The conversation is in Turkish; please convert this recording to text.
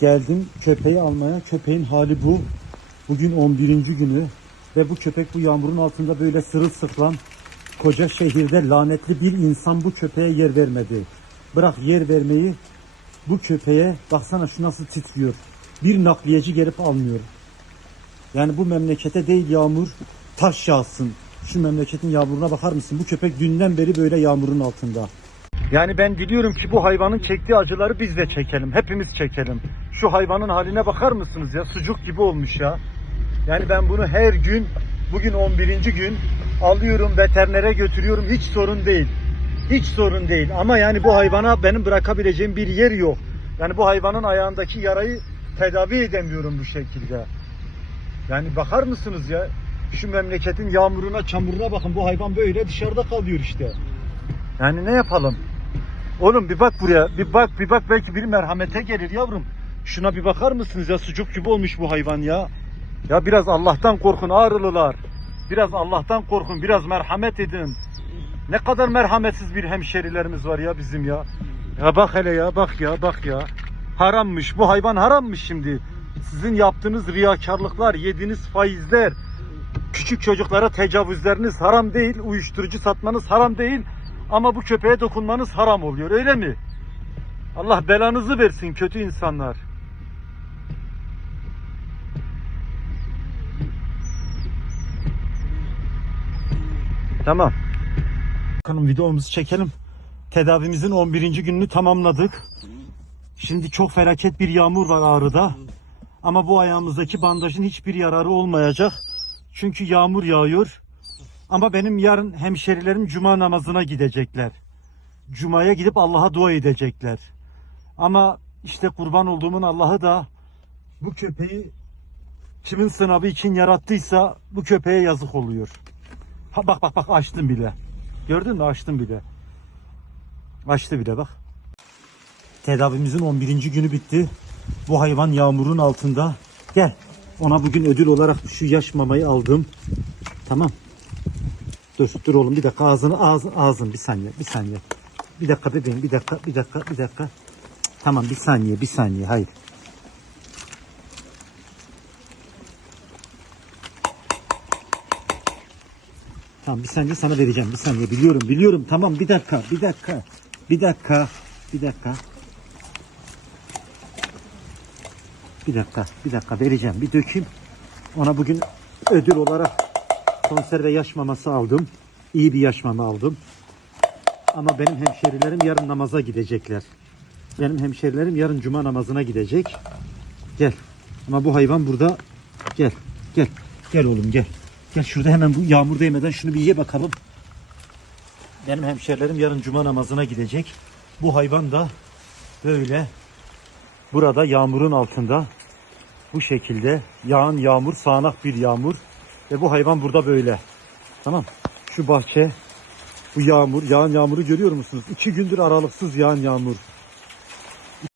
Geldim köpeği almaya. Köpeğin hali bu. Bugün 11. günü ve bu köpek bu yağmurun altında böyle sırılsıklam koca şehirde lanetli bir insan bu köpeğe yer vermedi. Bırak yer vermeyi bu köpeğe baksana şu nasıl titriyor. Bir nakliyeci gelip almıyor. Yani bu memlekete değil yağmur taş yağsın. Şu memleketin yağmuruna bakar mısın? Bu köpek dünden beri böyle yağmurun altında. Yani ben diliyorum ki bu hayvanın çektiği acıları biz de çekelim. Hepimiz çekelim. Şu hayvanın haline bakar mısınız ya? Sucuk gibi olmuş ya. Yani ben bunu her gün, bugün 11. gün alıyorum veterinere götürüyorum. Hiç sorun değil. Hiç sorun değil. Ama yani bu hayvana benim bırakabileceğim bir yer yok. Yani bu hayvanın ayağındaki yarayı tedavi edemiyorum bu şekilde. Yani bakar mısınız ya? Şu memleketin yağmuruna, çamuruna bakın. Bu hayvan böyle dışarıda kalıyor işte. Yani ne yapalım? Oğlum bir bak buraya. Bir bak bir bak belki bir merhamete gelir yavrum. Şuna bir bakar mısınız ya? Sucuk gibi olmuş bu hayvan ya. Ya biraz Allah'tan korkun ağrılılar. Biraz Allah'tan korkun. Biraz merhamet edin. Ne kadar merhametsiz bir hemşerilerimiz var ya bizim ya. Ya bak hele ya bak ya bak ya. Harammış. Bu hayvan harammış şimdi. Sizin yaptığınız riyakarlıklar, yediğiniz faizler, küçük çocuklara tecavüzleriniz haram değil, uyuşturucu satmanız haram değil ama bu köpeğe dokunmanız haram oluyor öyle mi? Allah belanızı versin kötü insanlar. Tamam. Bakalım videomuzu çekelim. Tedavimizin 11. gününü tamamladık. Şimdi çok felaket bir yağmur var Ağrı'da. Ama bu ayağımızdaki bandajın hiçbir yararı olmayacak. Çünkü yağmur yağıyor. Ama benim yarın hemşerilerim cuma namazına gidecekler. Cuma'ya gidip Allah'a dua edecekler. Ama işte kurban olduğumun Allah'ı da bu köpeği kimin sınavı için yarattıysa bu köpeğe yazık oluyor. Ha, bak bak bak açtım bile. Gördün mü açtım bile. Açtı bile bak. Tedavimizin 11. günü bitti. Bu hayvan yağmurun altında. Gel. Ona bugün ödül olarak şu yaş mamayı aldım. Tamam. Dur dur oğlum bir dakika ağzını ağzın ağzın bir saniye bir saniye. Bir dakika bebeğim bir dakika bir dakika bir dakika. Tamam bir saniye bir saniye hayır. Tamam bir saniye sana vereceğim bir saniye biliyorum biliyorum tamam bir dakika bir dakika bir dakika bir dakika. Bir dakika, bir dakika vereceğim. Bir dökeyim. Ona bugün ödül olarak konserve yaş maması aldım. İyi bir yaş mama aldım. Ama benim hemşerilerim yarın namaza gidecekler. Benim hemşerilerim yarın cuma namazına gidecek. Gel. Ama bu hayvan burada. Gel. Gel. Gel oğlum gel. Gel şurada hemen bu yağmur değmeden şunu bir ye bakalım. Benim hemşerilerim yarın cuma namazına gidecek. Bu hayvan da böyle burada yağmurun altında bu şekilde yağan yağmur sağanak bir yağmur ve bu hayvan burada böyle. Tamam. Şu bahçe bu yağmur yağan yağmuru görüyor musunuz? İki gündür aralıksız yağan yağmur.